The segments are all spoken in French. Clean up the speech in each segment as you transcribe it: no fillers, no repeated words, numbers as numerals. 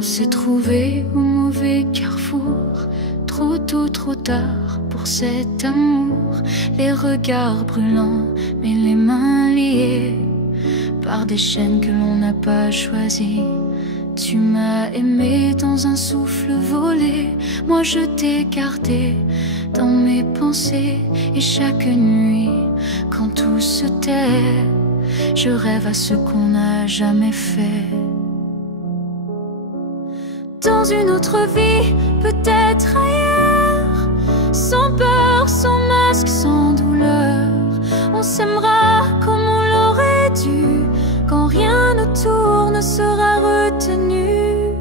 On s'est trouvé au mauvais carrefour, trop tôt, trop tard pour cet amour. Les regards brûlants, mais les mains liées par des chaînes que l'on n'a pas choisies. Tu m'as aimé dans un souffle volé, moi je t'ai gardé dans mes pensées. Et chaque nuit, quand tout se tait, je rêve à ce qu'on n'a jamais fait. Dans une autre vie, peut-être ailleurs, sans peur, sans masque, sans douleur, on s'aimera comme on l'aurait dû, quand rien autour ne sera retenu.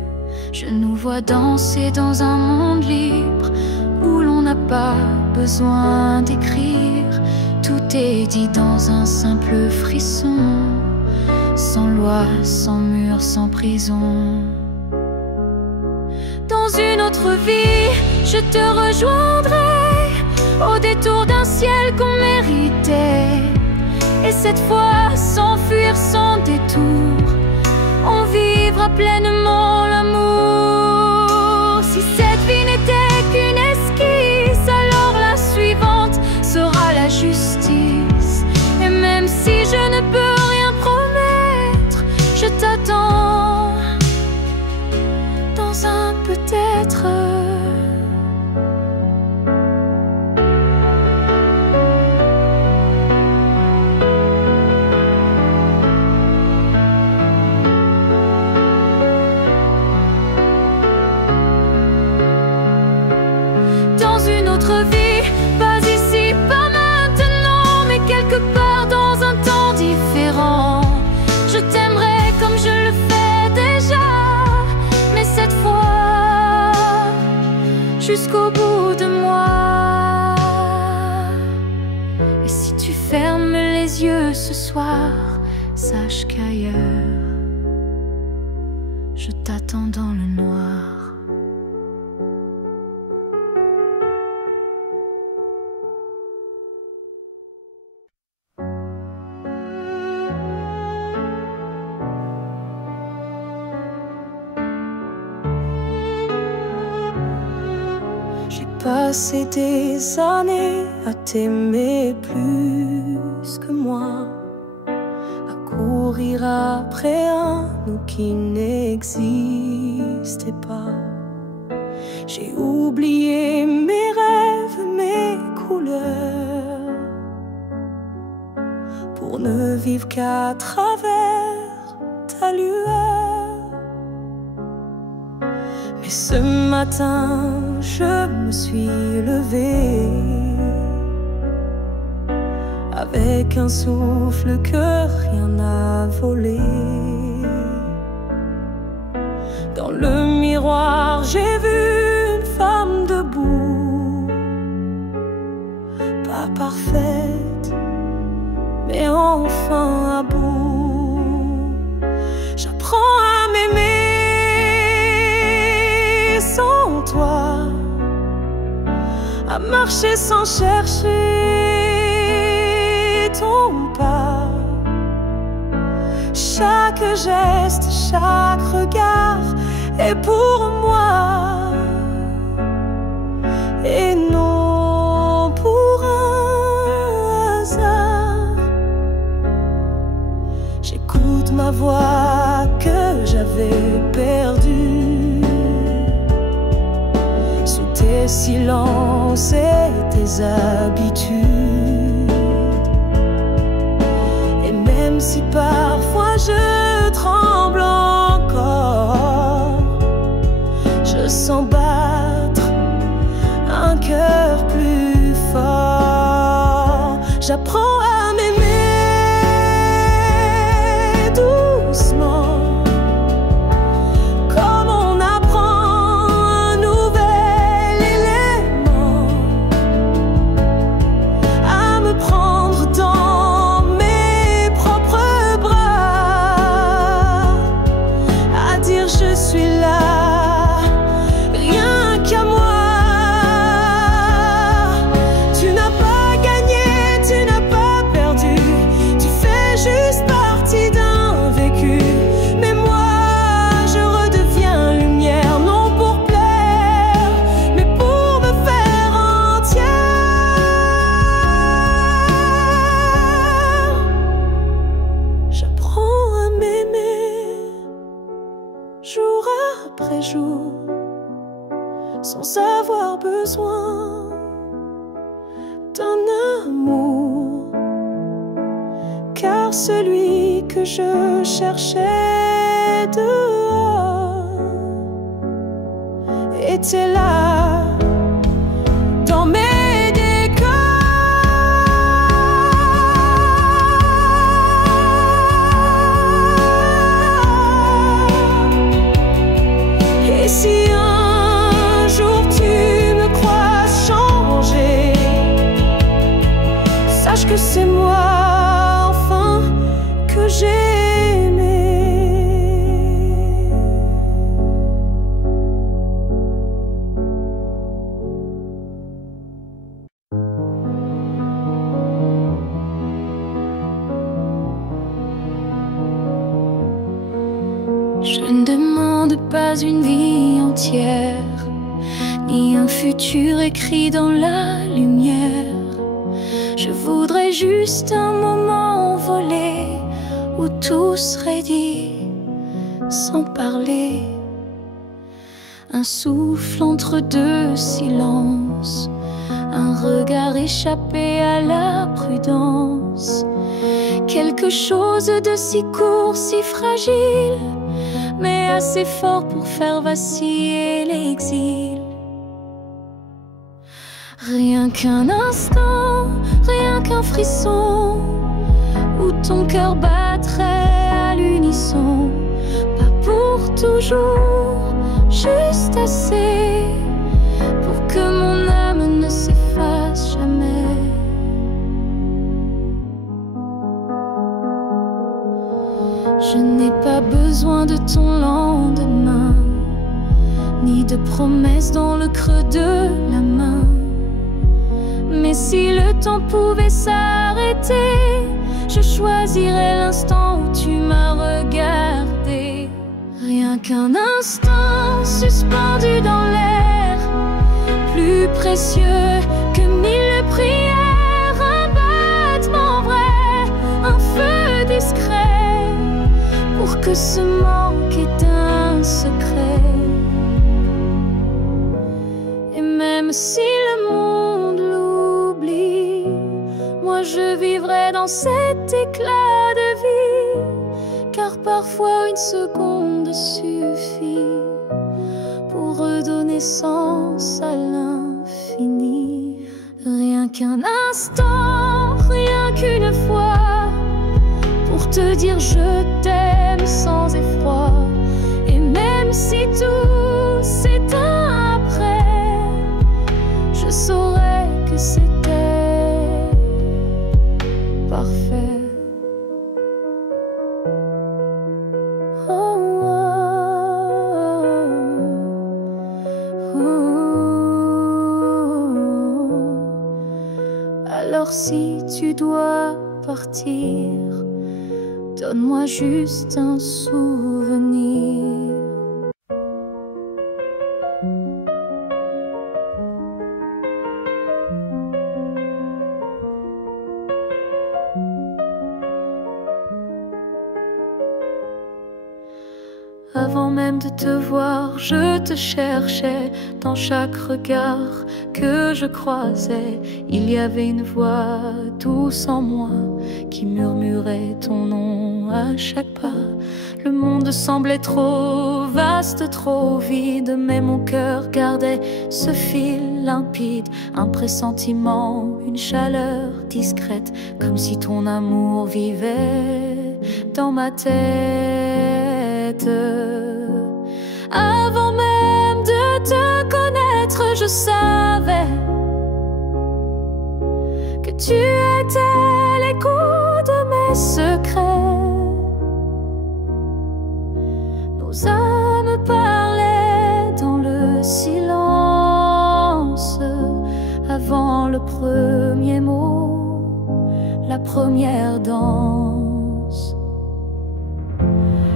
Je nous vois danser dans un monde libre, où l'on n'a pas besoin d'écrire. Tout est dit dans un simple frisson, sans loi, sans mur, sans prison. Dans une autre vie, je te rejoindrai au détour d'un ciel qu'on méritait. Et cette fois, sans fuir, sans détour, on vivra pleinement l'amour. Si cette vie n'était qu'une esquisse, alors la suivante sera la justice. Et même si je ne peux rien promettre, je t'attends dans un peut-être. Dans une autre vie, pas ici, pas maintenant, mais quelque part dans un temps différent. Je t'aimerai comme je le fais déjà, mais cette fois jusqu'au bout de moi. Et si tu fermes les yeux ce soir, sache qu'ailleurs je t'attends dans le noir. Passer des années à t'aimer plus que moi, à courir après un nous qui n'existait pas. J'ai oublié mes rêves, mes couleurs, pour ne vivre qu'à travers ta lueur. Mais ce matin, je me suis levée avec un souffle que rien n'a volé. Dans le miroir, j'ai vu une femme debout, pas parfaite, mais enfin à bout. J'apprends à m'aimer sans toi, à marcher sans chercher ton pas. Chaque geste, chaque regard est pour moi, et non pour un hasard. J'écoute ma voix que j'avais perdue sous tes silences et tes habitudes. Et même si parfois je tremble encore, je sens battre un cœur plus fort. J'apprends à m'aimer doucement, comme on apprend un nouvel élément, à me prendre dans mes propres bras, à dire je suis là, rien qu'à moi. Tu n'as pas gagné, tu n'as pas les jours sans avoir besoin d'un amour, car celui que je cherchais dehors était là dans mes si un jour tu me crois changer, sache que c'est moi enfin que j'ai aimé. Je ne demande pas une vie entière, ni un futur écrit dans la lumière. Je voudrais juste un moment envolé où tout serait dit sans parler. Un souffle entre deux silences, un regard échappé à la prudence. Quelque chose de si court, si fragile, mais assez fort pour faire vaciller l'exil. Rien qu'un instant, rien qu'un frisson, où ton cœur battrait à l'unisson. Pas pour toujours, juste assez pour que mon âme ne s'efface jamais. Je n'ai pas besoin de ton lendemain, ni de promesses dans le creux de la main. Mais si le temps pouvait s'arrêter, je choisirais l'instant où tu m'as regardé. Rien qu'un instant suspendu dans l'air, plus précieux que 1000 prières. Un battement vrai, un feu discret, pour que ce manque ait un secret. Et même si le monde l'oublie, moi je vivrai dans cet éclat de vie, car parfois une seconde suffit pour redonner sens à l'infini. Rien qu'un instant, rien qu'une fois, pour te dire je t'aime sans effroi. Et même si tout s'éteint après, je saurais que c'était parfait. Alors si tu dois partir, donne-moi juste un souvenir. Avant même de te voir, je te cherchais. Dans chaque regard que je croisais, il y avait une voix douce en moi qui murmurait ton nom à chaque pas. Le monde semblait trop vaste, trop vide, mais mon cœur gardait ce fil limpide. Un pressentiment, une chaleur discrète, comme si ton amour vivait dans ma tête. Avant même de te connaître, je savais que tu étais l'écho de mes secrets. Nos âmes parlaient dans le silence, avant le premier mot, la première danse.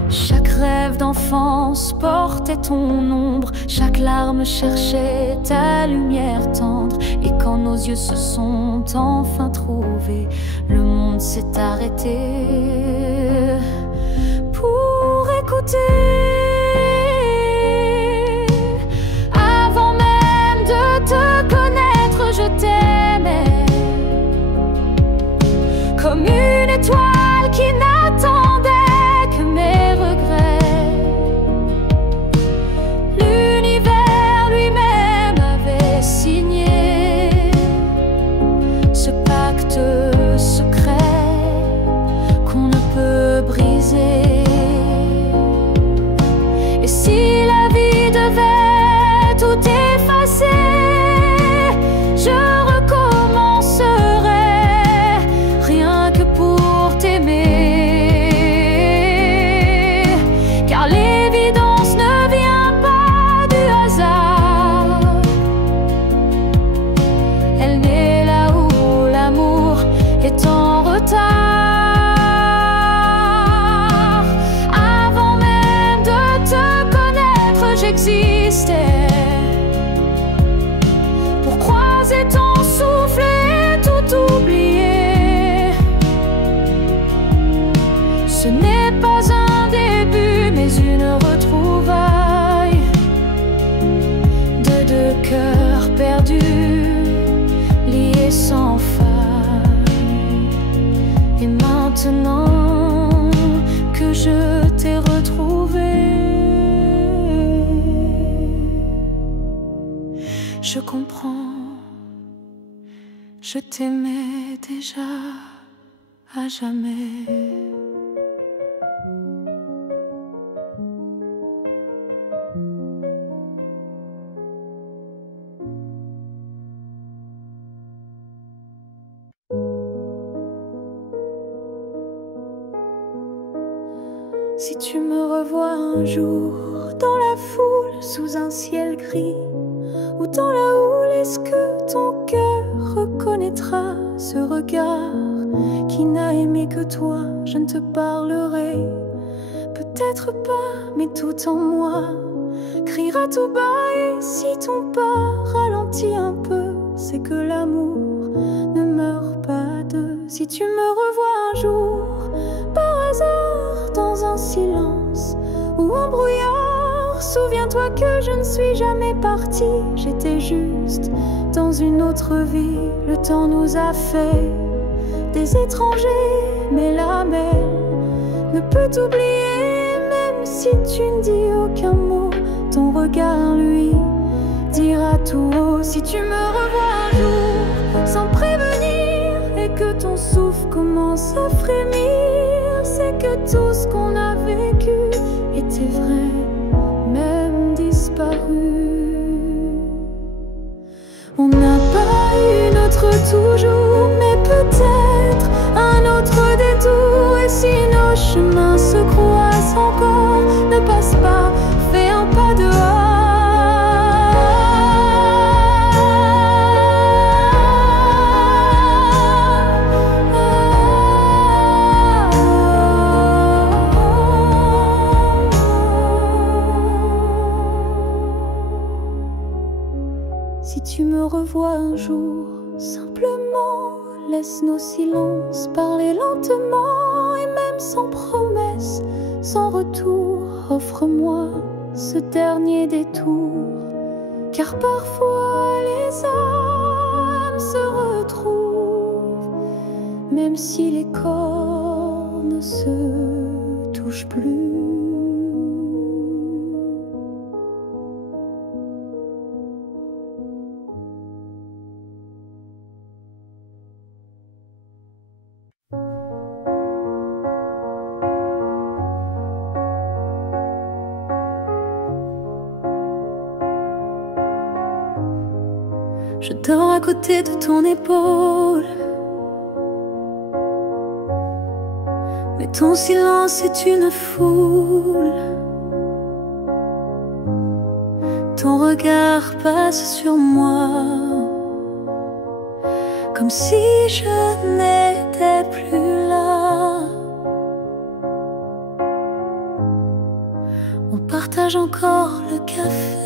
Chaque rêve d'enfance portait ton ombre, chaque larme cherchait ta lumière tendre. Et quand nos yeux se sont enfin trouvés, le monde s'est arrêté pour écouter mais une retrouvaille de deux cœurs perdus, liés sans faille. Et maintenant que je t'ai retrouvé, je comprends, je t'aimais déjà à jamais. Si tu me revois un jour dans la foule, sous un ciel gris, ou dans la houle, est-ce que ton cœur reconnaîtra ce regard qui n'a aimé que toi? Je ne te parlerai peut-être pas, mais tout en moi criera tout bas. Et si ton pas ralentit un peu, c'est que l'amour ne meurt pas d'eux. Si tu me revois un jour par hasard dans un silence ou un brouillard, souviens-toi que je ne suis jamais partie, j'étais juste dans une autre vie. Le temps nous a fait des étrangers, mais la mer ne peut t'oublier. Même si tu ne dis aucun mot, ton regard lui dira tout haut. Si tu me revois un jour sans prévenir et que ton souffle commence à frémir, c'est que tout ce qu'on a vécu était vrai, même disparu. On n'a pas eu notre toujours, mais peut-être un autre détour. Et si nos chemins se croisent encore, ne passe pas, fais un pas dehors. Si tu me revois un jour, simplement laisse nos silences parler lentement. Et même sans promesse, sans retour, offre-moi ce dernier détour. Car parfois les âmes se retrouvent, même si les corps ne se touchent plus. Je dors à côté de ton épaule, mais ton silence est une foule. Ton regard passe sur moi, comme si je n'étais plus là. On partage encore le café,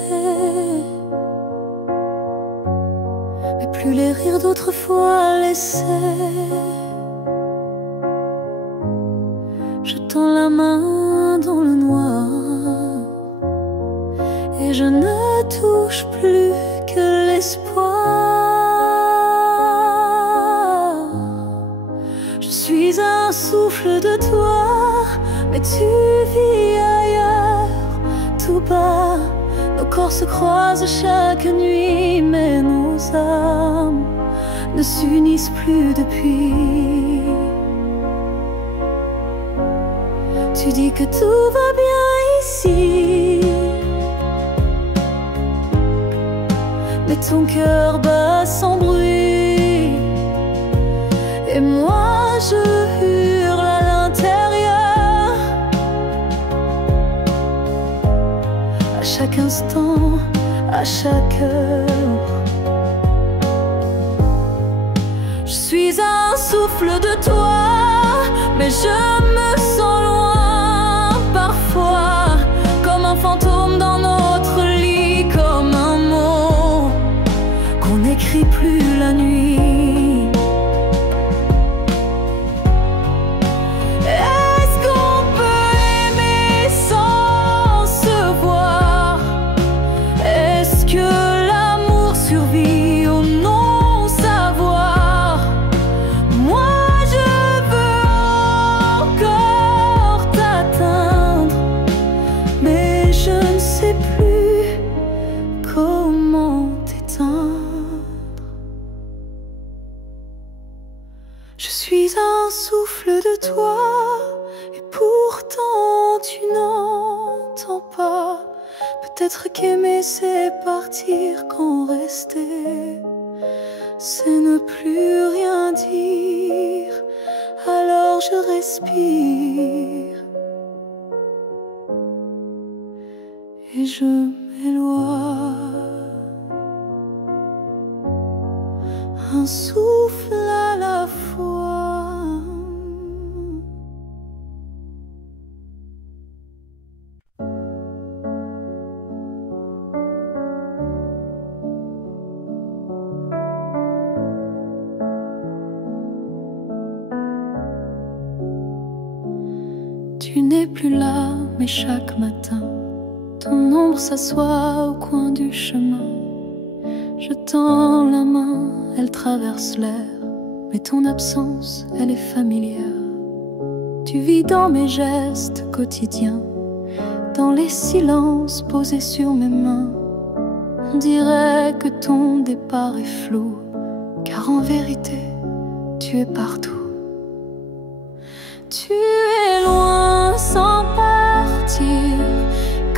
mais plus les rires d'autrefois laissés. Je tends la main dans le noir et je ne touche plus que l'espoir. Je suis un souffle de toi, mais tu vis ailleurs, tout bas. Nos corps se croisent chaque nuit, mais nos âmes ne s'unissent plus depuis. Tu dis que tout va bien ici, mais ton cœur bat sans bruit. Et moi je hurle à l'intérieur, à chaque instant, à chaque heure. Je suis un souffle de toi, mais je me sens loin parfois, comme un fantôme dans notre lit, comme un mot qu'on n'écrit plus la nuit. Est-ce qu'on peut aimer sans Peut-être qu'aimer c'est partir quand rester c'est ne plus rien dire. Alors je respire et je m'éloigne, un souffle à la fois. Tu n'es plus là, mais chaque matin, ton ombre s'assoit au coin du chemin. Je tends la main, elle traverse l'air, mais ton absence, elle est familière. Tu vis dans mes gestes quotidiens, dans les silences posés sur mes mains. On dirait que ton départ est flou, car en vérité, tu es partout. Tu es loin sans partir,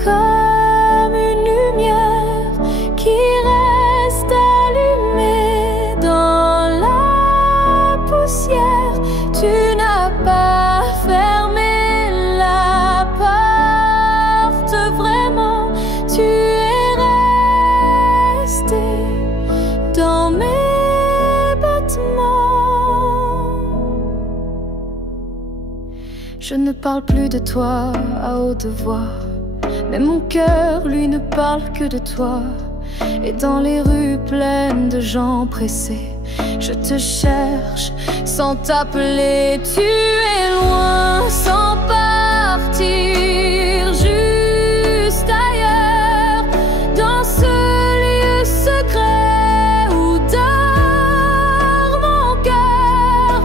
comme une lumière qui reste allumée dans la poussière. Tu n'as pas fermé la porte vraiment, tu es resté dans mes battements. Je ne parle plus de toi à haute voix, mais mon cœur, lui, ne parle que de toi. Et dans les rues pleines de gens pressés, je te cherche sans t'appeler. Tu es loin sans partir, juste ailleurs, dans ce lieu secret où dort mon cœur.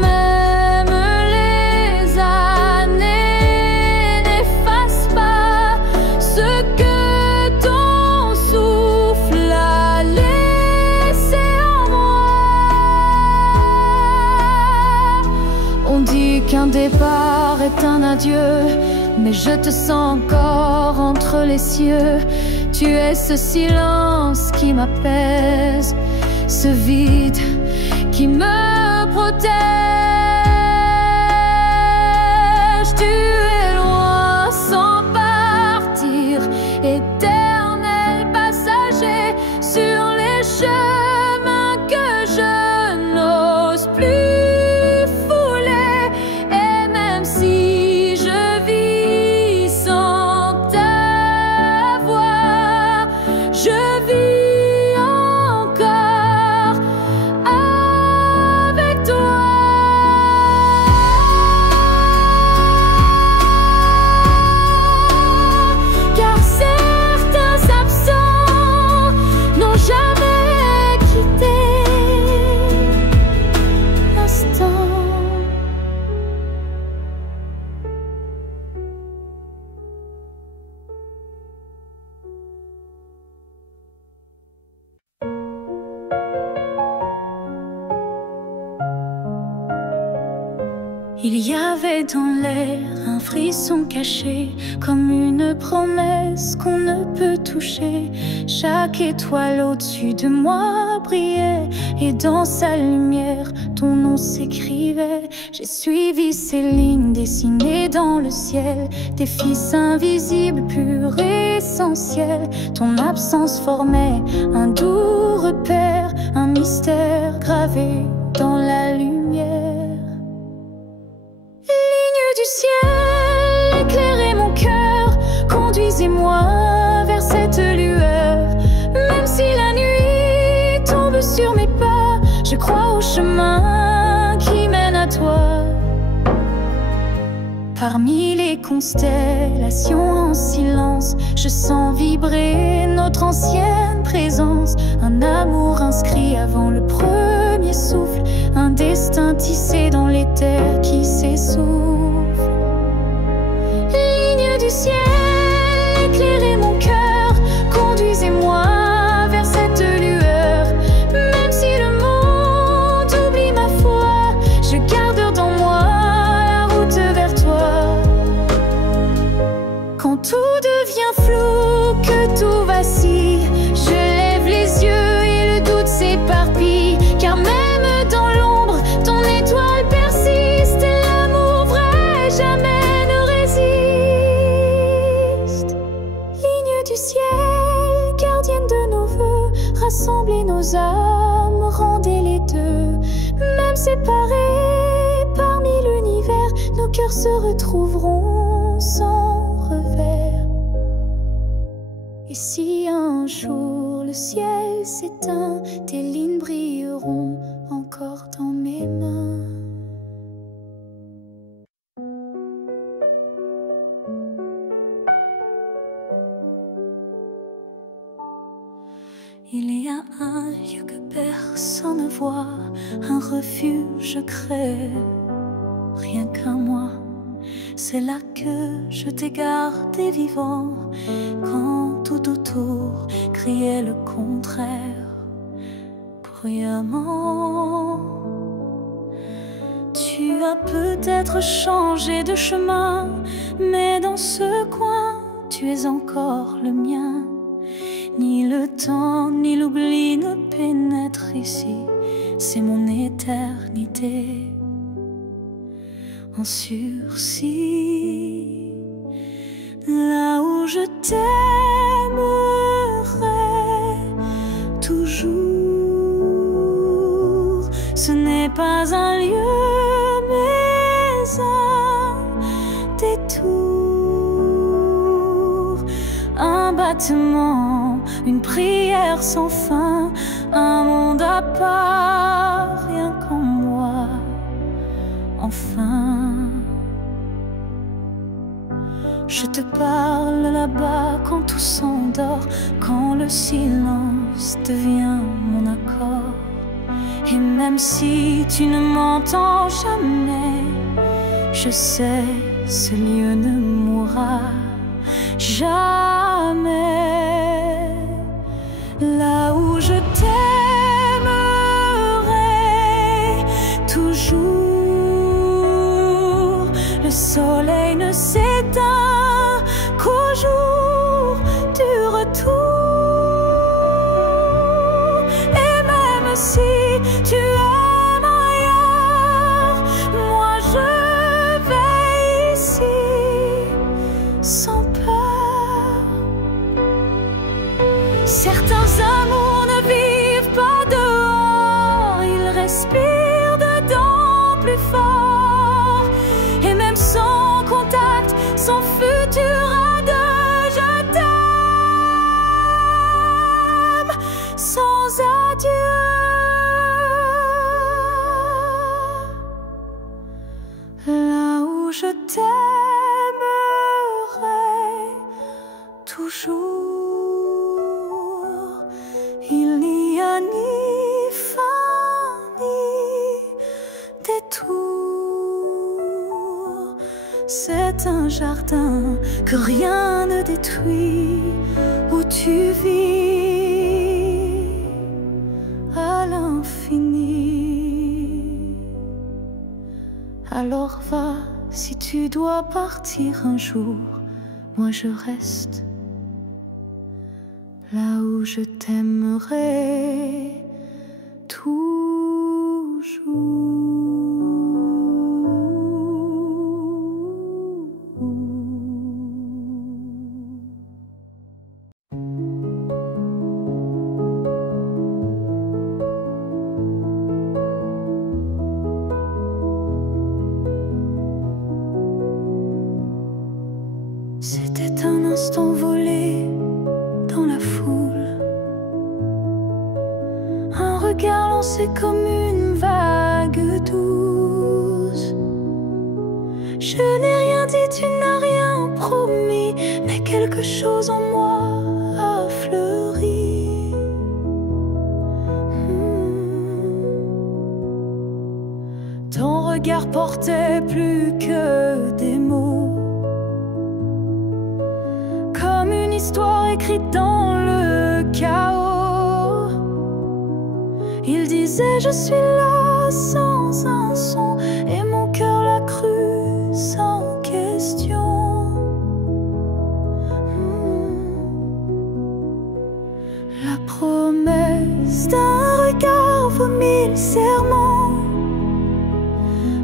Même les années n'effacent pas ce que ton souffle a laissé en moi. On dit qu'un départ est un adieu, mais je te sens encore entre les cieux. Tu es ce silence qui m'apaise, ce vide qui me protège. Tu es loin sans partir, éternel passager sur les chemins que je n'ose plus fouler. Et même si je vis sans ta voix, je vis encore avec toi. Car certains absents n'ont jamais quitté l'instant. Il y avait dans l'air un frisson caché, comme une promesse qu'on ne peut toucher. Chaque étoile au-dessus de moi brillait, et dans sa lumière, ton nom s'écrivait. J'ai suivi ces lignes dessinées dans le ciel, des fils invisibles, purs et essentiels. Ton absence formait un doux repère, un mystère gravé dans la lumière. Ligne du ciel, éclairez mon cœur, conduisez-moi vers cette lueur. Même si la nuit tombe sur mes pas, je crois au chemin qui mène à toi. Parmi les constellations en silence, je sens vibrer notre ancienne présence. Un amour inscrit avant le premier souffle, un destin tissé dans les terres qui s'essouffle. Ligne du ciel, éclairez mon cœur, conduisez-moi vers cette lueur. Même si le monde oublie ma foi, je garde dans moi la route vers toi. Quand tout devient flou, séparés parmi l'univers, nos cœurs se retrouveront sans revers. Et si un jour le ciel s'éteint, tes lignes brilleront encore dans mes mains. Il y a un lieu que personne ne voit, un refuge crée, rien qu'à moi. C'est là que je t'ai gardé vivant, quand tout autour criait le contraire, bruyamment. Tu as peut-être changé de chemin, mais dans ce coin, tu es encore le mien. Ni le temps, ni l'oubli ne pénètrent ici, c'est mon éternité en sursis. Là où je t'aimerai toujours, ce n'est pas un lieu, mais un détour, un battement, une prière sans fin, un monde à part, rien qu'en moi, enfin. Je te parle là-bas quand tout s'endort, quand le silence devient mon accord. Et même si tu ne m'entends jamais, je sais, ce lieu ne mourra jamais. Là où je t'aimerai toujours, le soleil ne s'éteint qu'au jour du retour. Et même si tu aimes ailleurs, moi je vais ici sans peur. Certains amours ne vivent pas dehors, ils respirent dedans plus fort. Et même sans contact, sans futur à deux, je t'aime sans adieu. Là où je t'aimerai toujours, il n'y a ni fin ni détour. C'est un jardin que rien ne détruit, où tu vis à l'infini. Alors va, si tu dois partir un jour, moi je reste là où je t'aimerai toujours. C'était un instant volé dans la foule, un regard lancé comme une vague douce. Je n'ai rien dit, tu n'as rien promis, mais quelque chose en moi a fleuri. Ton regard portait plus que des mots, comme une histoire écrite dans le chaos. Il disait je suis là sans un son, et mon cœur l'a cru sans question. La promesse d'un regard vaut 1000 serments,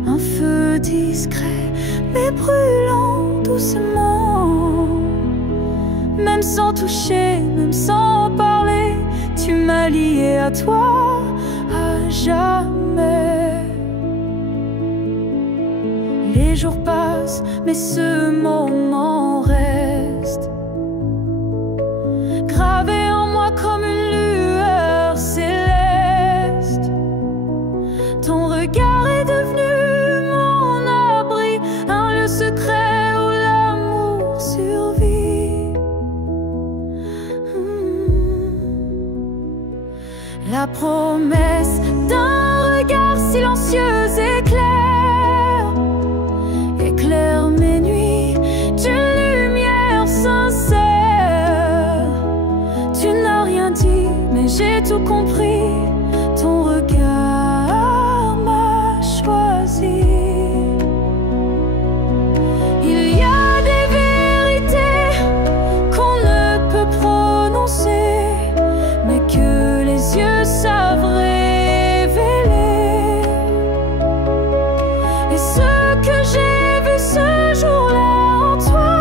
un feu discret mais brûlant doucement. Même sans toucher, même sans parler, tu m'as lié à toi à jamais. Les jours passent, mais ce moment reste gravé en moi comme une lueur céleste. Ton regard est devenu mon abri, un lieu secret où l'amour survit. La promesse d'un regard silencieux éclaire mes nuits d'une lumière sincère. Tu n'as rien dit, mais j'ai tout compris. Ton regard m'a choisi. Il y a des vérités qu'on ne peut prononcer, mais que les yeux savent révéler. Et ce que j'ai vu ce jour-là en toi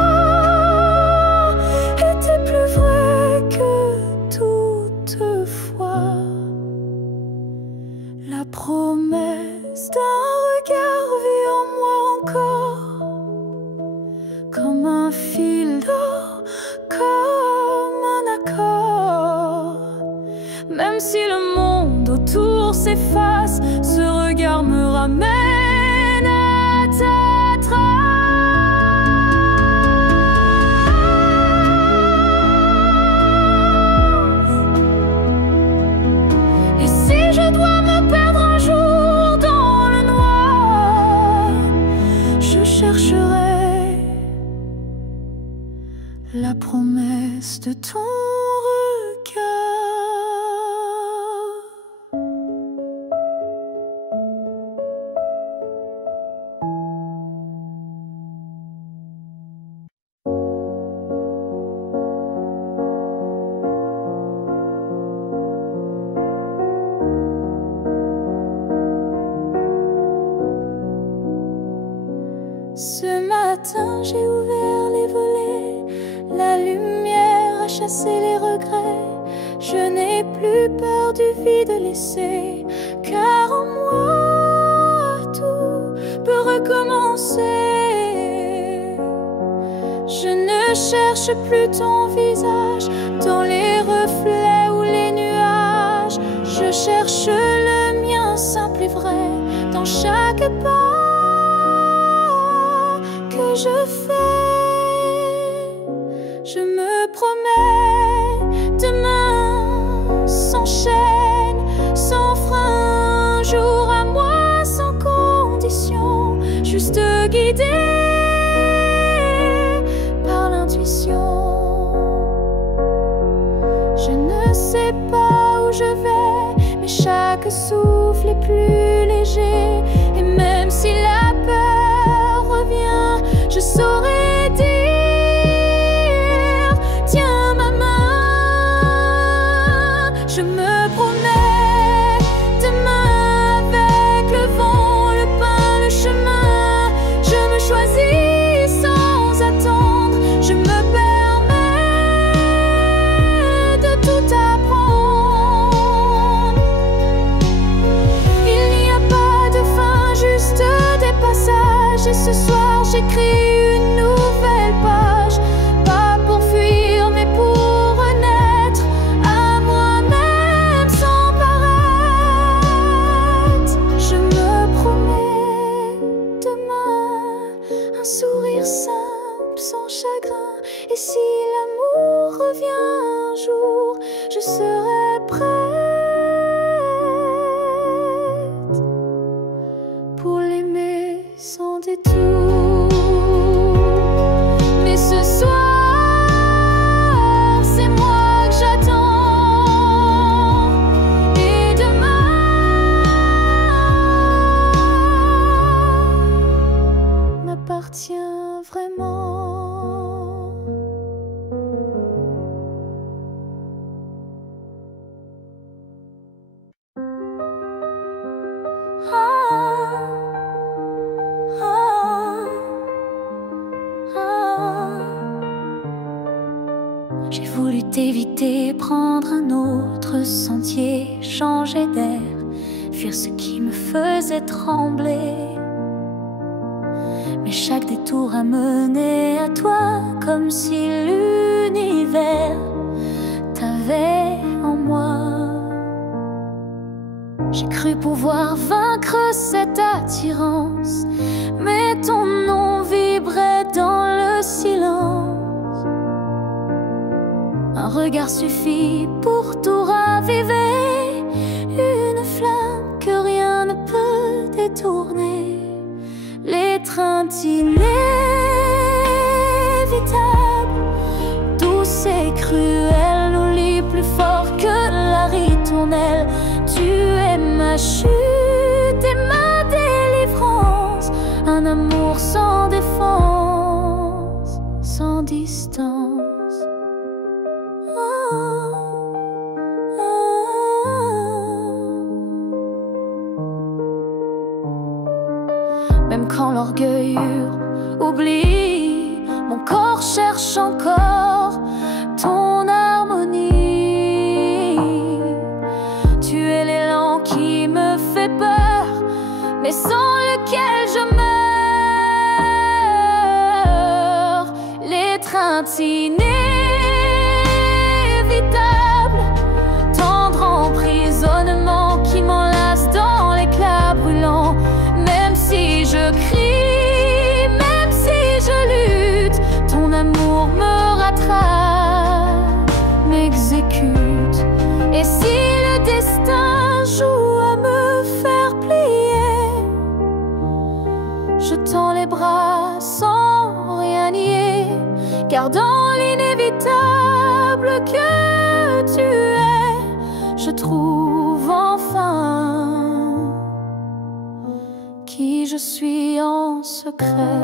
était plus vrai que toutefois. La promesse d'un regard vit en moi encore, comme un fil d'or, comme un accord. Même si le monde autour s'efface, ce regard me ramène à ta trace. Et si je dois me perdre un jour dans le noir, je chercherai la promesse de ton regard. Ce matin, j'ai ouvert les volets, la lumière a chassé les regrets. Je n'ai plus peur du vide laissé, car en moi tout peut recommencer. Je ne cherche plus ton visage dans les reflets ou les nuages. Je cherche le mien simple et vrai dans chaque pas que je fais. Je me promets, demain sans chaîne, sans frein, un jour à moi sans condition, juste guidé par l'intuition. Je ne sais pas où je vais, mais chaque souffle est plus léger. Et même si la peur revient, je saurais dire, tiens ma main. Je me promets, demain avec le vent, le pain, le chemin, je me choisis sans attendre. Je me permets de tout apprendre. Il n'y a pas de fin, juste des passages. Et ce soir j'écris une nouvelle page, pas pour fuir mais pour renaître à moi-même sans paraître. Je me promets, demain un sourire simple sans chagrin. Et si l'amour revient un jour, je serai prête pour l'aimer sans détour. Mais ce soir, c'est moi que j'attends. Et demain m'appartient vraiment. J'ai voulu t'éviter, prendre un autre sentier, changer d'air, fuir ce qui me faisait trembler. Mais chaque détour a mené à toi, comme si l'univers t'avait en moi. J'ai cru pouvoir vaincre cette attirance, mais ton nom vibrait dans le silence. Un regard suffit pour tout raviver, une flamme que rien ne peut détourner. L'étreinte inévitable, douce et cruelle, nous lie plus fort que la ritournelle. Tu es ma chute et ma délivrance, un amour sans défense, sans distance. Oh, oh, oh. Même quand l'orgueil oublie, mon corps cherche encore ton harmonie. Tu es l'élan qui me fait peur, mais sans lequel je meurs. L'étreinte inévitable, tendre emprisonnement qui m'enlace dans l'éclat brûlant. Même si je crie, même si je lutte, ton amour me rattrape, m'exécute. Et si le destin joue à me faire plier, je tends les bras sans rien nier, car dans l'inévitable que tu es, je trouve enfin qui je suis en secret.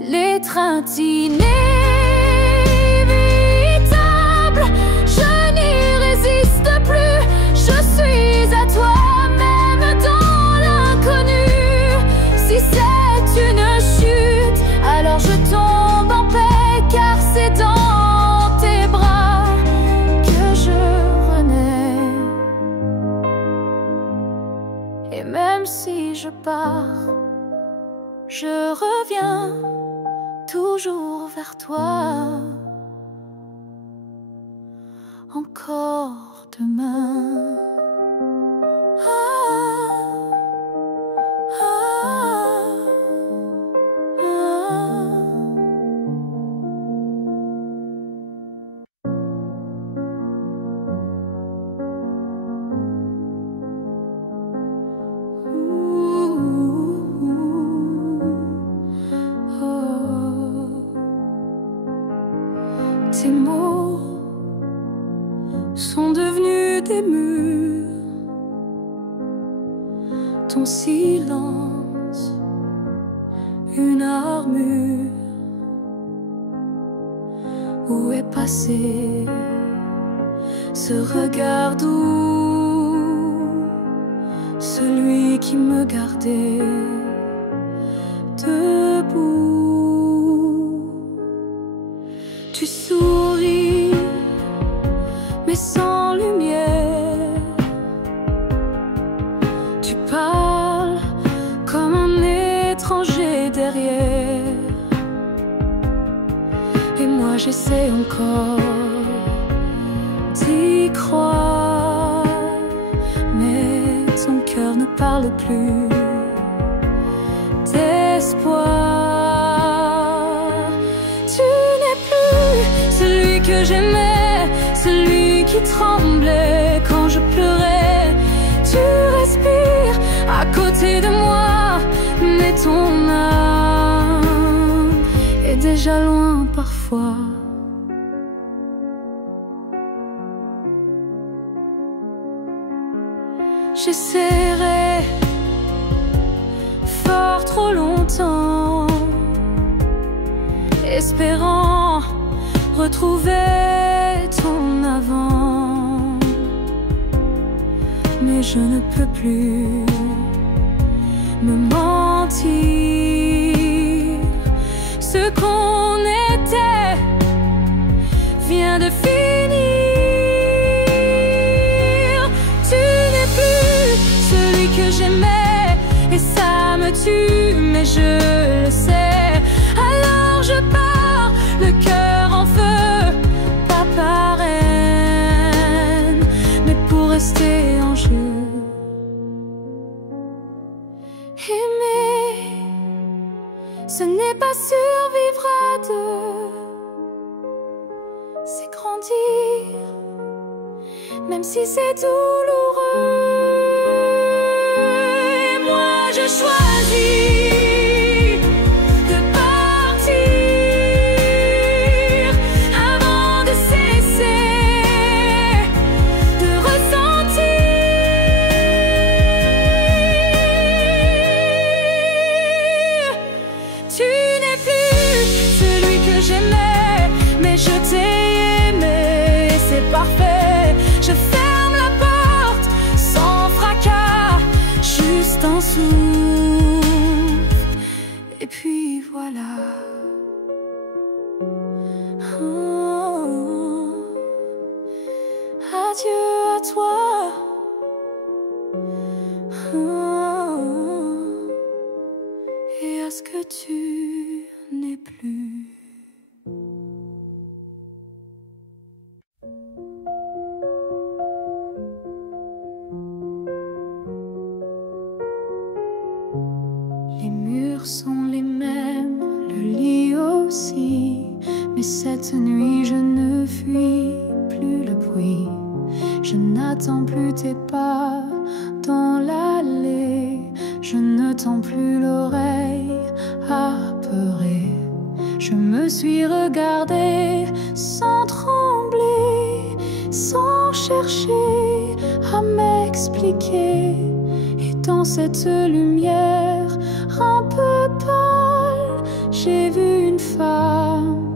L'étreinte inévitable, je n'y résiste plus, je suis à toi, même dans l'inconnu. Si c'est une chute, alors je tombe en paix, car c'est dans tes bras que je renais. Et même si je pars, je reviens toujours vers toi, encore demain. Ah, ah, ah. Tes mots sont devenus des murs, ton silence une armure. Où est passé ce regard doux, celui qui me gardait debout? Tu souris, mais sans lumière. Tu parles comme un étranger derrière. Et moi j'essaie encore d'y croire, mais ton cœur ne parle plus d'espoir. Que j'aimais, celui qui tremblait quand je pleurais. Tu respires à côté de moi, mais ton âme est déjà loin parfois. J'essaierai fort trop longtemps, espérant retrouver ton avant, mais je ne peux plus me mentir. Ce qu'on était vient de finir. tue, mais je le sais. Alors je pars, le cœur en feu, pas par haine, mais pour rester en jeu. Aimer, ce n'est pas survivre à deux, c'est grandir, même si c'est douloureux. Et moi je choisis de partir avant de cesser de ressentir. Tu n'es plus celui que j'aimais, mais je t'ai aimé, c'est parfait. Je ferme la porte sans fracas, juste un souffle, et puis voilà. Oh, adieu à toi. Oh, et à ce que tu n'es plus. Les murs sont les mêmes, le lit aussi, mais cette nuit je ne fuis plus le bruit. Je n'attends plus tes pas dans l'allée, je ne tends plus l'oreille apeurée. Je me suis regardée sans trembler, sans chercher à m'expliquer. Et dans cette lumière un peu pâle, j'ai vu une femme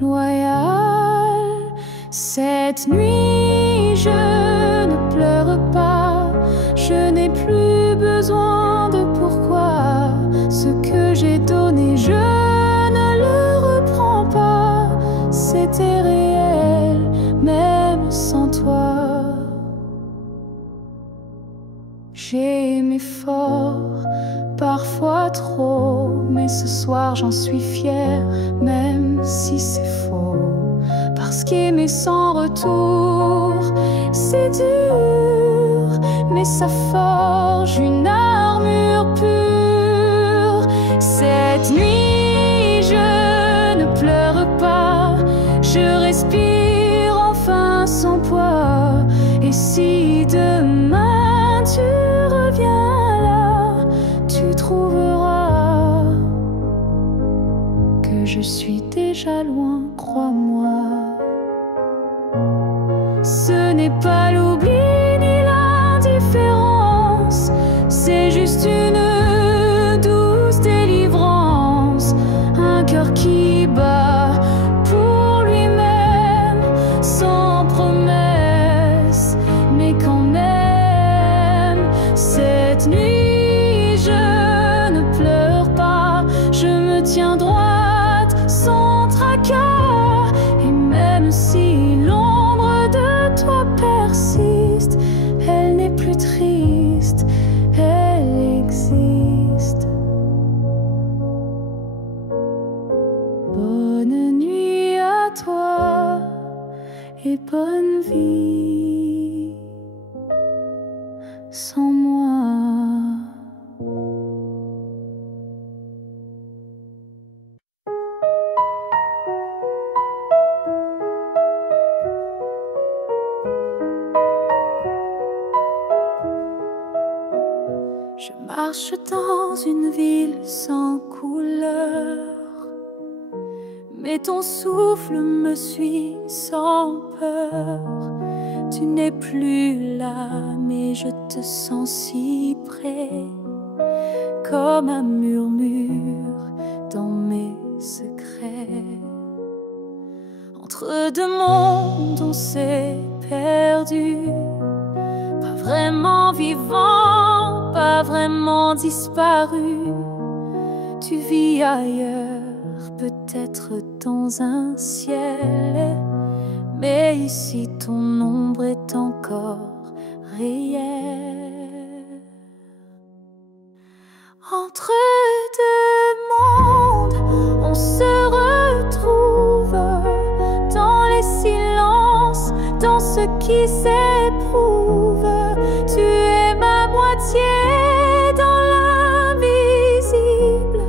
loyale. Cette nuit je ne pleure pas, je n'ai plus besoin de pourquoi. Ce que j'ai donné je ne le reprends pas, c'était réel même sans toi. J'ai aimé fort, parfois trop, mais ce soir j'en suis fière, même si c'est faux. Parce qu'aimer sans retour, c'est dur, mais ça forge une armure pure. Cette nuit je ne pleure pas, je respire enfin sans poids. Et si demain tu reviens là, tu trouveras que je suis déjà loin, crois-moi. Ce n'est pas l'oubli ni l'indifférence, c'est juste une douce délivrance. Un cœur qui bat pour lui-même, sans promesse, mais quand même. Cette nuit je ne pleure pas, je me tiens droite sans tracas. Et même si l'ombre de toi persiste, elle n'est plus triste, elle existe. Bonne nuit à toi et bonne vie sans moi. Je marche dans une ville sans couleur, mais ton souffle me suit sans peur. Tu n'es plus là, mais je te sens si près, comme un murmure dans mes secrets. Entre deux mondes on s'est perdu, pas vraiment vivant, pas vraiment disparu. Tu vis ailleurs, peut-être dans un ciel, mais ici ton ombre est encore réelle. Entre deux mondes, on se retrouve dans les silences, dans ce qui s'éprouve. Tu es ma moitié dans l'invisible,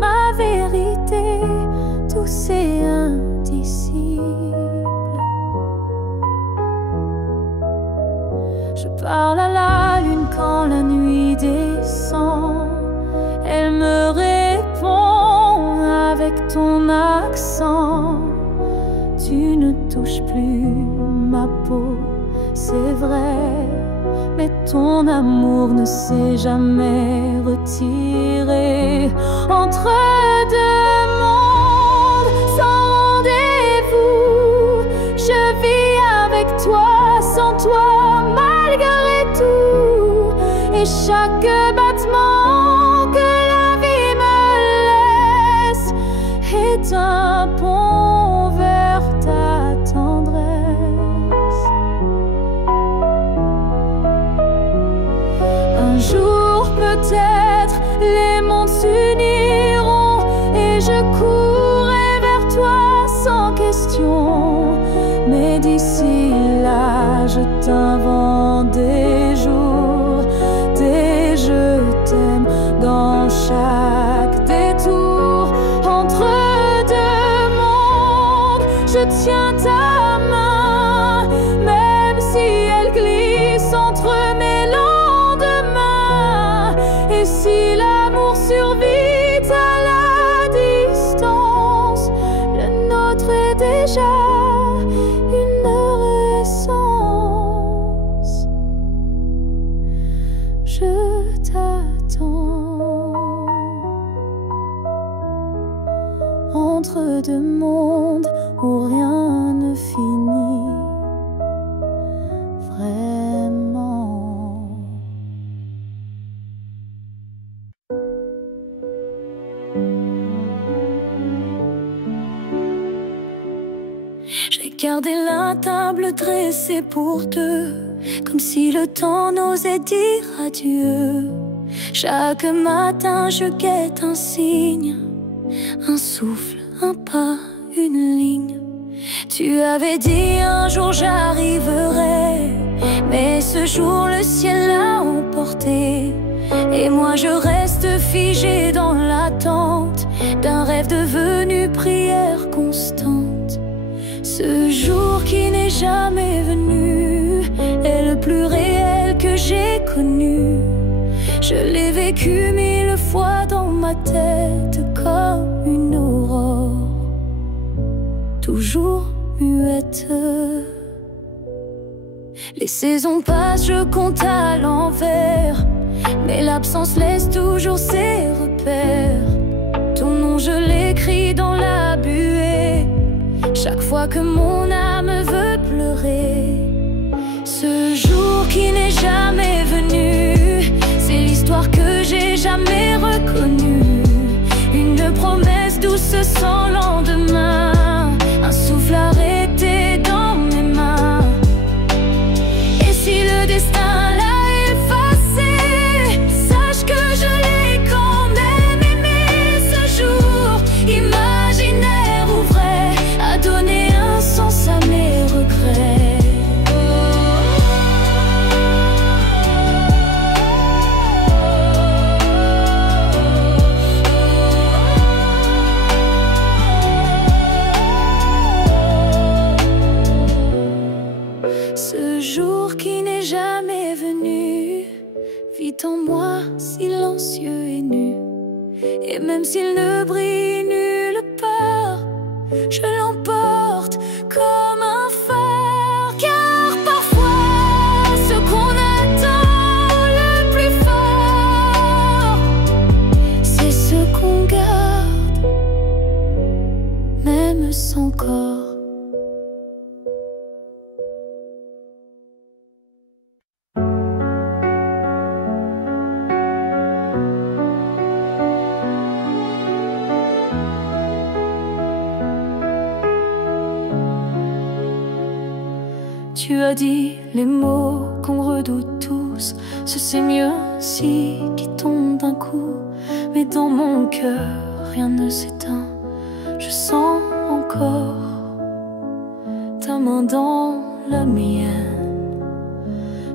ma vérité douce et indicible. Je parle à la lune quand la nuit descend. Elle me répond avec ton accent. Tu ne touches plus ma peau, c'est vrai, mais ton amour ne s'est jamais retiré. Entre deux mondes sans rendez-vous, je vis avec toi, sans toi, malgré tout. Et chaque battement que la vie me laisse est un pont vers ta tendresse. Un jour peut-être les mondes s'uniront et je courrai vers toi sans question. Mais d'ici là, je t'invente des jours, des je t'aime dans chaque détour. Entre deux mondes, je tiens ta main, même si elle glisse entre mes lendemains. Et si l'amour survit à la distance, le nôtre est déjà une essence. Je t'attends entre deux mondes où rien ne finit vraiment. J'ai gardé la table dressée pour deux, comme si le temps n'osait dire adieu. Chaque matin je guette un signe, un souffle, un pas, une ligne. Tu avais dit un jour j'arriverai, mais ce jour le ciel l'a emporté. Et moi je reste figée dans l'attente d'un rêve devenu prière constante. Ce jour qui n'est jamais venu est le plus réel que j'ai connu. Je l'ai vécu 1000 fois dans ma tête comme une aurore, toujours muette. Les saisons passent, je compte à l'envers, mais l'absence laisse toujours ses repères. Ton nom je l'écris dans la buée, chaque fois que mon âme veut pleurer. Ce jour qui n'est jamais venu, c'est l'histoire que j'ai jamais reconnue. Une promesse douce sans lendemain, un souffle arrêté dans mes mains. Et si le destin l'a effacé, sache que je l'ai quand même aimé. Ce jour imaginaire ou vrai a donné un sens à mes regrets. Ce jour qui n'est jamais venu vit en moi silencieux et nu. Et même s'il ne brille nulle part, je l'emporte comme un phare. Car parfois ce qu'on attend le plus fort, c'est ce qu'on garde, même sans corps. Tu as dit les mots qu'on redoute tous, tous. C'est mieux si qui tombe d'un coup. Mais dans mon cœur, rien ne s'éteint. Je sens encore ta main dans la mienne.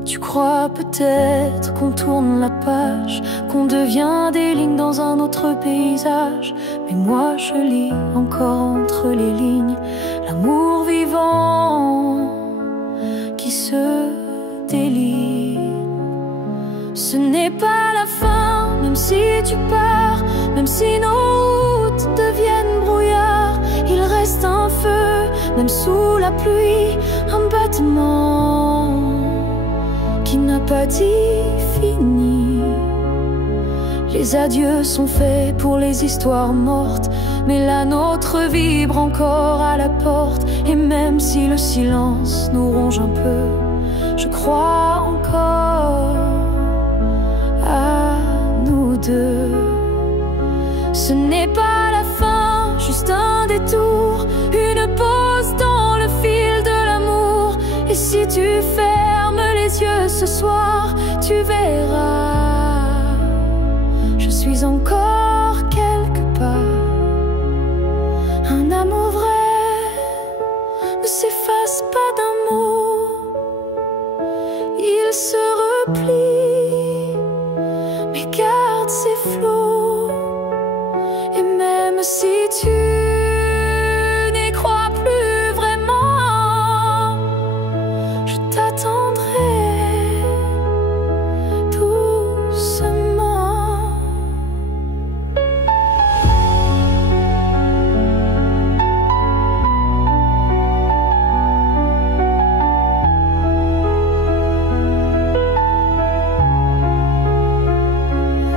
Tu crois peut-être qu'on tourne la page, qu'on devient des lignes dans un autre paysage. Mais moi je lis encore entre les lignes l'amour vivant qui se délie. Ce n'est pas la fin, même si tu pars, même si nos routes deviennent brouillard. Il reste un feu, même sous la pluie, un battement qui n'a pas dit fini. Les adieux sont faits pour les histoires mortes, mais la nôtre vibre encore à la porte. Et même si le silence nous ronge un peu, je crois encore à nous deux. Ce n'est pas la fin, juste un détour, une pause dans le fil de l'amour. Et si tu fermes les yeux ce soir, tu verras, je suis encore quelque part. Un amour vrai ne s'efface pas d'un mot, il se replie, mais garde ses flots. Et même si tu n'y crois plus vraiment, je t'attendrai doucement.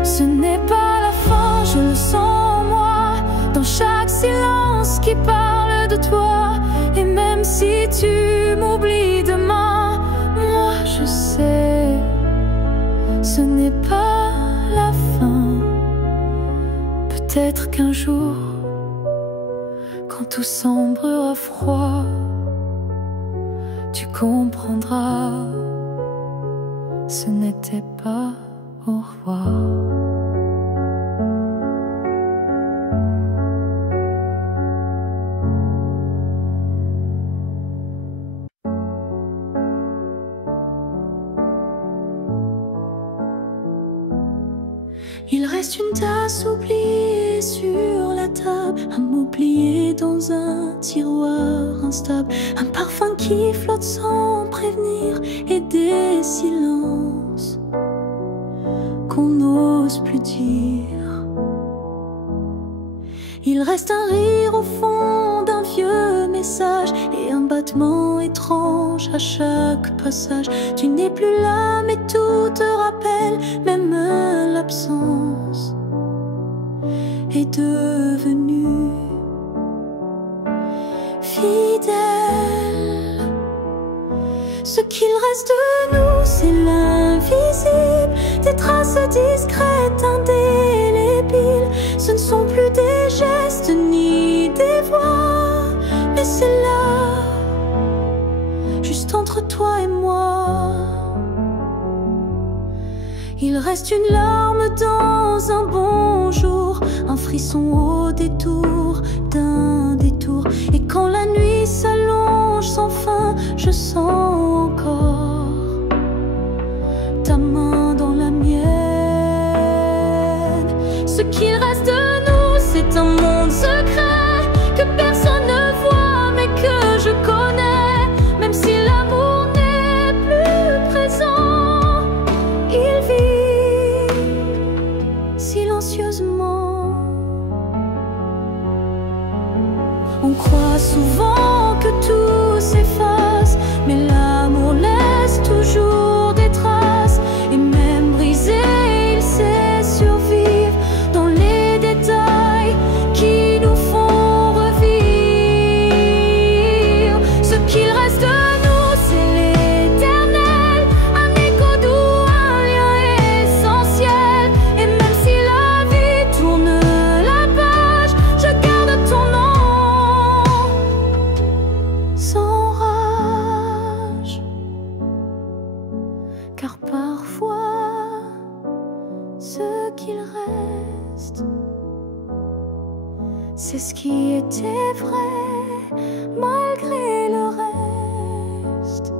Ce n'est pas la fin, je le sens en moi, dans chaque silence qui parle de toi. Et même si tu m'oublies demain, moi je sais, ce n'est pas la fin. Peut-être qu'un jour, quand tout semblera froid, tu comprendras, ce n'était pas au revoir. Il reste une tasse oubliée sur la table, un mot plié dans un tiroir instable, un parfum qui flotte sans prévenir, et des silences qu'on n'ose plus dire. Il reste un rire au fond d'un vieux message et un battement étrange à chaque passage. Tu n'es plus là mais tout te rappelle, même l'absence est devenue fidèle. Ce qu'il reste de nous, c'est l'invisible, des traces discrètes, indélébiles. Ce ne sont plus des gestes ni des voix, mais c'est là, juste entre toi et moi. Il reste une larme dans un bonjour, un frisson au détour d'un détour. Et quand la nuit s'allonge sans fin, je sens encore ta main dans la mienne. Ce qu'il reste de nous, c'est un monde secret que personne ne voit mais que je connais. Même si l'amour n'est plus présent, il vit silencieusement. On croit souvent que tout s'efface, mais l'amour laisse toujours des traces. Et même brisé, il sait survivre dans les détails qui nous font revivre. Ce qu'il reste de nous, c'est l'éternel, un écho doux, un lien essentiel. Et même si la vie tourne la page, je garde ton nom sans rage. Car parfois qu'il reste. C'est ce qui était vrai malgré le reste.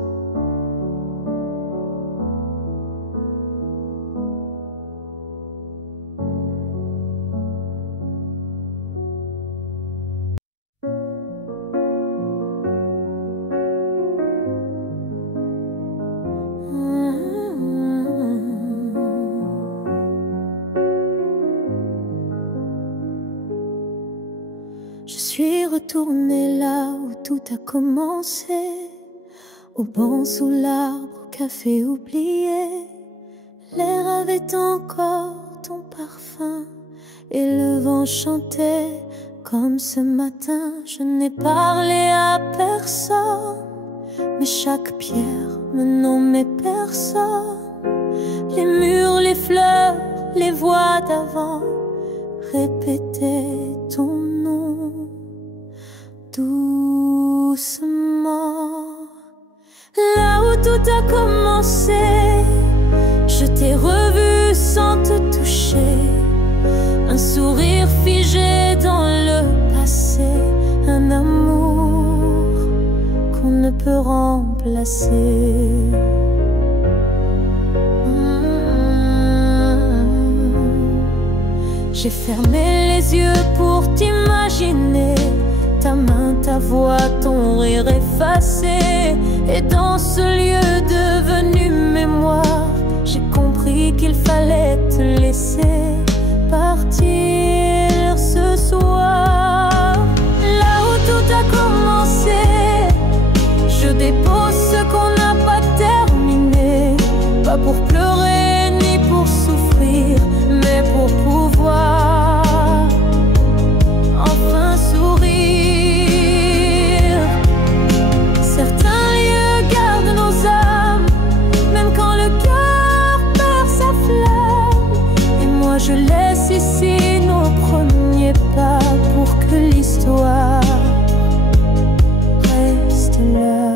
Je suis retournée là où tout a commencé, au banc sous l'arbre, au café oublié. L'air avait encore ton parfum et le vent chantait comme ce matin. Je n'ai parlé à personne, mais chaque pierre me nommait personne. Les murs, les fleurs, les voix d'avant répétaient ton nom doucement. Là où tout a commencé, je t'ai revu sans te toucher. Un sourire figé dans le passé, un amour qu'on ne peut remplacer. J'ai fermé les yeux pour t'imaginer, ta main, ta voix, ton rire effacé. Et dans ce lieu devenu mémoire, j'ai compris qu'il fallait te laisser partir ce soir. Là où tout a commencé, je dépose ce qu'on n'a pas terminé. Pas pour pleurer ni pour souffrir, mais pour pouvoir enfin sourire. Certains lieux gardent nos âmes, même quand le cœur perd sa flamme. Et moi je laisse ici nos premiers pas pour que l'histoire reste là.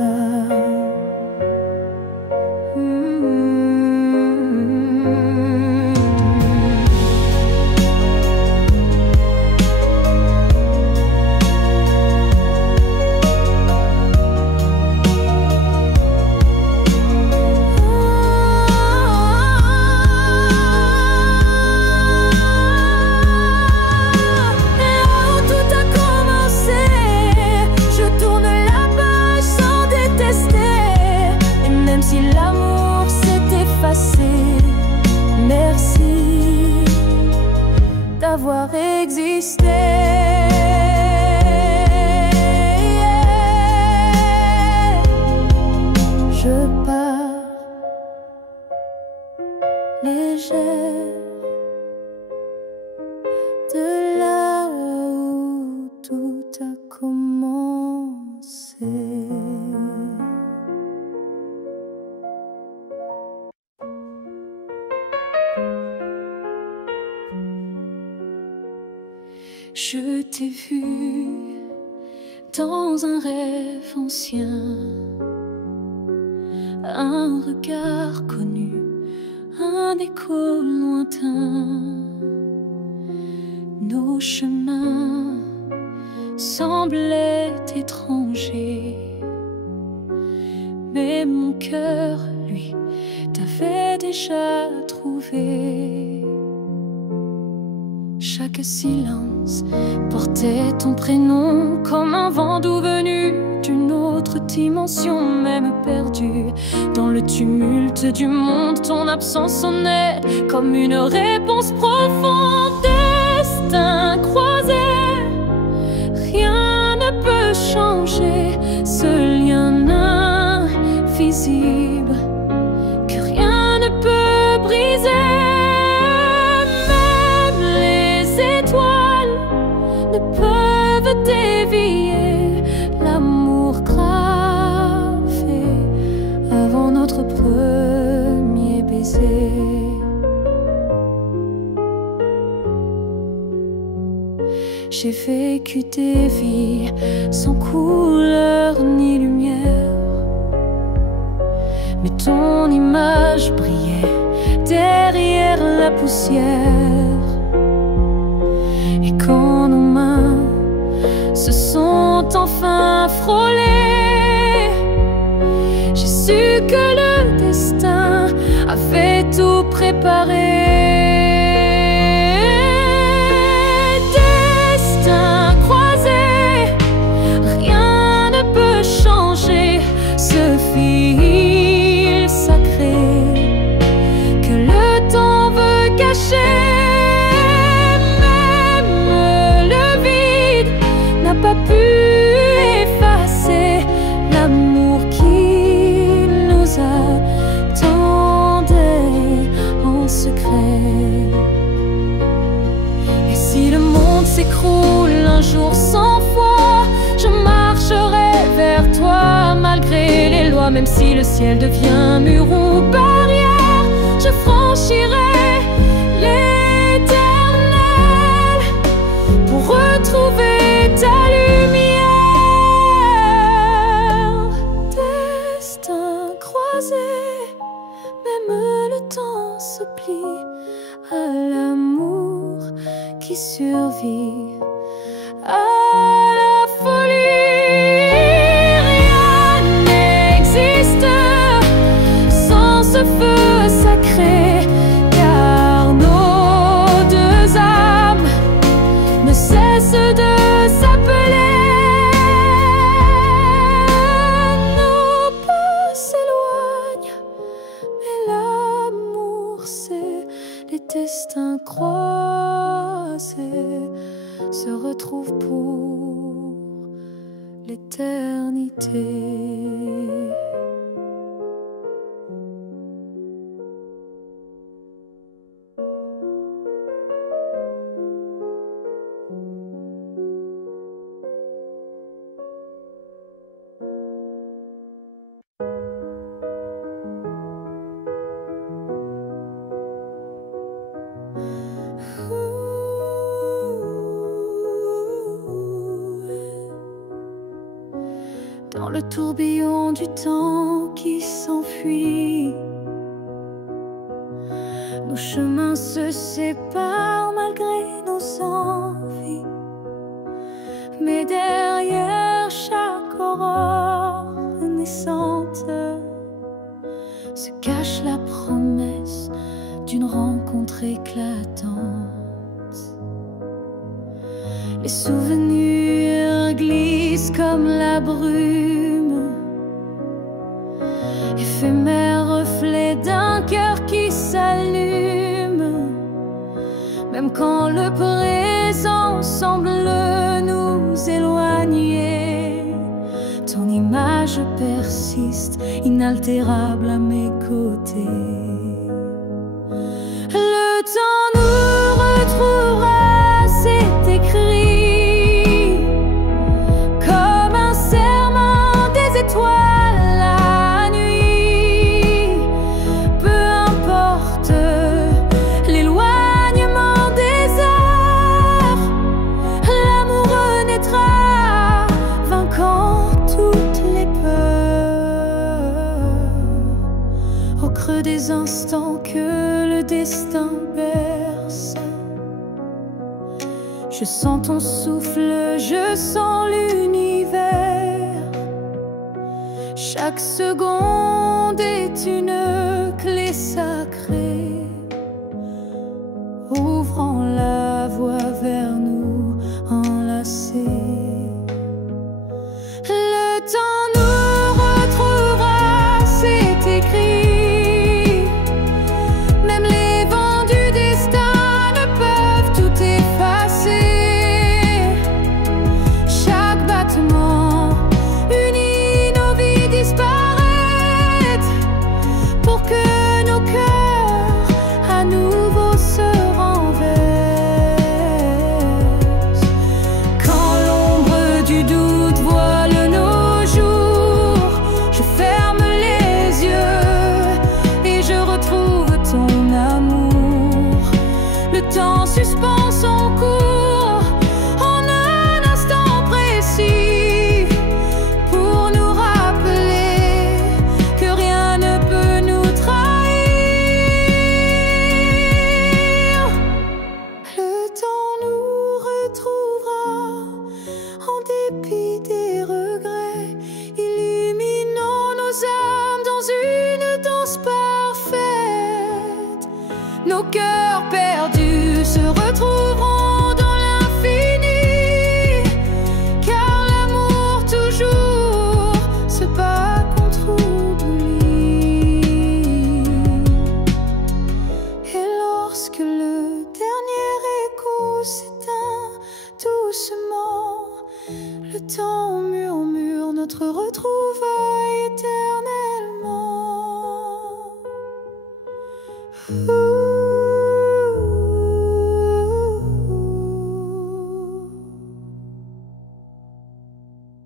Merci d'avoir existé. Je pars légère de là où tout a commencé. Je t'ai vu dans un rêve ancien, un regard connu, un écho lointain. Nos chemins semblaient étrangers, mais mon cœur, lui, t'avait déjà trouvé. Chaque silence portait ton prénom comme un vent doux venu d'une autre dimension. Même perdu dans le tumulte du monde, ton absence sonnait comme une réponse profonde. Destin croisé, rien ne peut changer ce lien invisible que rien ne peut briser. Ne peuvent dévier l'amour gravé avant notre premier baiser. J'ai vécu des vies sans couleur ni lumière, mais ton image brillait derrière la poussière. Et quand nos mains se sont enfin frôlées, j'ai su que le destin avait tout préparé. Destin croisé, rien ne peut changer ce fil sacré que le temps veut cacher. Même le vide n'a pas pu effacer l'amour qui nous attendait en secret. Et si le monde s'écroule un jour sans foi, je marcherai vers toi malgré les lois. Même si le ciel devient mur ou barrière, je franchirai l'éternel pour retrouver ta lumière. Destin croisé, même le temps se plie à l'amour qui survit à la folie. Rien n'existe sans ce feu sacré, car nos deux âmes ne cessent de s'appeler. Nos pas s'éloignent, mais l'amour c'est les destins croisés se retrouvent pour l'éternité. Dans le tourbillon du temps qui s'enfuit, nos chemins se séparent malgré nos envies. Mais derrière chaque aurore naissante se cache la promesse d'une rencontre éclatante. Les souvenirs glissent comme la brume, éphémère reflet d'un cœur qui s'allume. Même quand le présent semble nous éloigner, ton image persiste, inaltérable à mes côtés. Le temps nous retrouvera, c'est écrit, comme un serment des étoiles la nuit. Peu importe l'éloignement des heures, l'amour renaîtra, vainquant toutes les peurs. Au creux des instants que le destin berce, je sens ton souffle, je sens l'univers. Chaque seconde est une clé sacrée, ouvrant la voie vers nous enlacés. Le temps nous retrouvera, c'est écrit. Même les vents du destin ne peuvent tout effacer. Chaque battement unit nos vies disparaître, pour que nos cœurs à nouveau se renversent. Quand l'ombre du doute voile nos jours, je ferme les yeux et je retrouve ton amour. Le temps suspend son cours en un instant précis, pour nous rappeler que rien ne peut nous trahir. nos cœurs perdus se retrouveront dans l'infini, car l'amour toujours se bat contre oubli. Et lorsque le dernier écho s'éteint doucement, le temps murmure notre retrouvaille éternelle.